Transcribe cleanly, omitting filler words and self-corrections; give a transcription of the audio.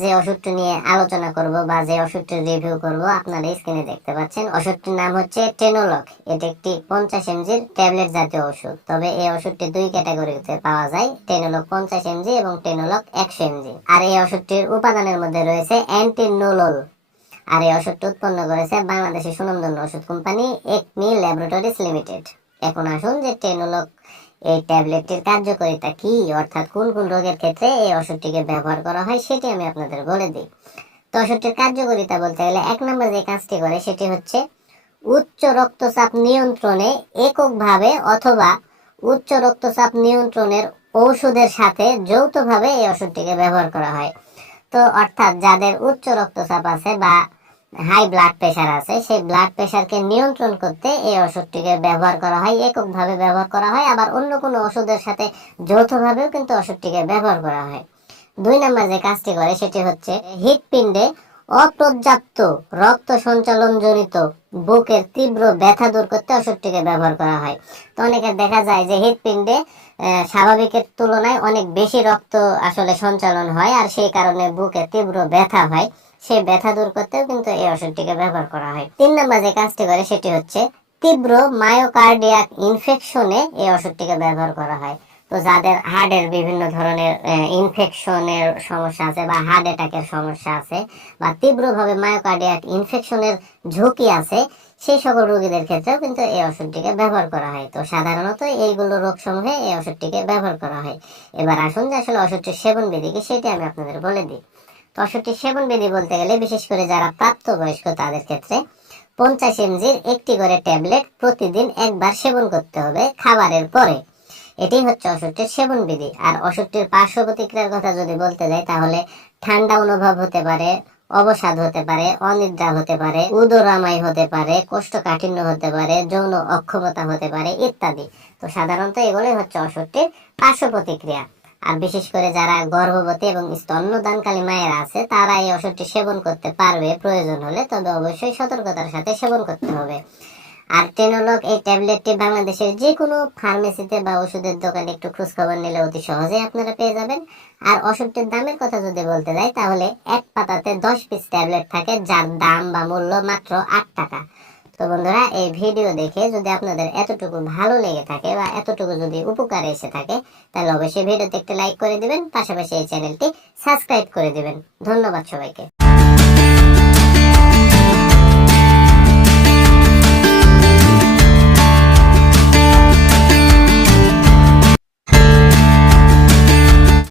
যে ওষুধটি নিয়ে আলোচনা করব বা যে ওষুধটির রিভিউ করব আপনারা স্ক্রিনে দেখতে পাচ্ছেন। ওষুধটির নাম হচ্ছে টেনোলক। এটি একটি 50 এমজির ট্যাবলেট জাতীয় ওষুধ। তবে এই ওষুধটি দুই ক্যাটাগরিতে পাওয়া যায়, টেনোলক 50 এমজি এবং টেনোলক 100 এমজি। আর এই ওষুধটির উপাদানের মধ্যে রয়েছে অ্যান্টিনোলোল। আর এই ওষুধটি উৎপন্ন করেছে বাংলাদেশের সুনামধন্য ওষুধ কোম্পানি একমি ল্যাবরেটরিজ লিমিটেড। এখন আসুন যে টেনোলক এই ট্যাবলেটটির কার্যকারিতা কি, অর্থাৎ কোন কোন রোগের ক্ষেত্রে এই ওষুধটিকে ব্যবহার করা হয় সেটি আমি আপনাদের বলে দিই। তো ওষুধটির কার্যকারিতা বলতে গেলে 1 নম্বর যে কাজটি করে সেটি হচ্ছে উচ্চ রক্তচাপ নিয়ন্ত্রণে এককভাবে অথবা উচ্চ রক্তচাপ নিয়ন্ত্রণের ঔষধের সাথে যৌথভাবে এই ওষুধটিকে ব্যবহার করা হয়। তো অর্থাৎ যাদের উচ্চ রক্তচাপ আছে বা হাই ব্লাড প্রেশার আছে, সেই ব্লাড প্রেশারকে নিয়ন্ত্রণ করতে এই ওষুধটিকে ব্যবহার করা হয়, এককভাবে ব্যবহার করা হয়, আবার অন্য কোনো ওষুধের সাথে যৌথভাবেও কিন্তু ওষুধটিকে ব্যবহার করা হয়। 2 নম্বর যে কাজটি করে সেটি হচ্ছে হৃৎপিণ্ডে অপর্যাপ্ত রক্ত সঞ্চালন জনিত বুকের তীব্র ব্যথা দূর করতে ওষুধটিকে ব্যবহার করা হয়। তো অনেকের দেখা যায় যে হৃৎপিণ্ডে স্বাভাবিকের তুলনায় অনেক বেশি রক্ত আসলে সঞ্চালন হয়, আর সেই কারণে বুকে তীব্র ব্যথা হয়। সেই ব্যথা দূর করতেও কিন্তু এই ওষুধটিকে ব্যবহার করা হয়। 3 নম্বর যে কাজটি করে সেটি হচ্ছে তীব্র মায়োকার্ডিয়াক ইনফেকশনে এই ওষুধটিকে ব্যবহার করা হয়। তো যাদের হার্টের বিভিন্ন ধরনের ইনফেকশনের সমস্যা আছে বা হার্ট অ্যাটাকের সমস্যা আছে বা তীব্রভাবে মায়োকার্ডিয়াক ইনফেকশনের ঝুঁকি আছে, সেই সকল রোগীদের ক্ষেত্রেও কিন্তু এই ওষুধটিকে ব্যবহার করা হয়। তো সাধারণত এইগুলো রোগসমূহে এই ওষুধটিকে ব্যবহার করা হয়। এবার আসুন যে আসলে ওষুধটির সেবন বিধি কি সেটি আমি আপনাদের বলে দিই। তো ওষুধটির সেবন বিধি বলতে গেলে বিশেষ করে যারা প্রাপ্তবয়স্ক তাদের ক্ষেত্রে 50 এমজির একটি করে ট্যাবলেট প্রতিদিন একবার সেবন করতে হবে খাবারের পরে। এটাই হচ্ছে ওষুধটির সেবন বিধি। আর ওষুধটির পার্শ্ব প্রতিক্রিয়ার কথা যদি বলতে যাই তাহলে ঠান্ডা অনুভব হতে পারে, অবসাদ হতে পারে, অনিদ্রা হতে পারে, উদরামাই হতে পারে, কোষ্ঠকাঠিন্য হতে পারে, যৌন অক্ষমতা হতে পারে ইত্যাদি। তো সাধারণত এগুলোই হচ্ছে ওষুধটির পার্শ্ব প্রতিক্রিয়া। আর বিশেষ করে যারা গর্ভবতী এবং স্তন্যদানকারী মায়েরা আছে তারা এই ওষুধটি সেবন করতে পারবে প্রয়োজন হলে, তবে অবশ্যই সতর্কতার সাথে সেবন করতে হবে। আর টেনোলক এই ট্যাবলেটটি বাংলাদেশের যে কোনো ফার্মেসিতে বা ওষুধের দোকানে একটু খোঁজ খবর নিলে অতি সহজেই আপনারা পেয়ে যাবেন। আর ওষুধটির দামের কথা যদি বলতে যাই তাহলে এক পাতাতে 10 পিস ট্যাবলেট থাকে, যার দাম বা মূল্য মাত্র 8 টাকা। তো বন্ধুরা, এই ভিডিও দেখে যদি আপনাদের এতটুকু ভালো লেগে থাকে বা এতটুকু যদি উপকারে এসে থাকে তাহলে অবশ্যই ভিডিওতে একটা লাইক করে দিবেন, পাশাপাশি এই চ্যানেলটি সাবস্ক্রাইব করে দিবেন। ধন্যবাদ সবাইকে।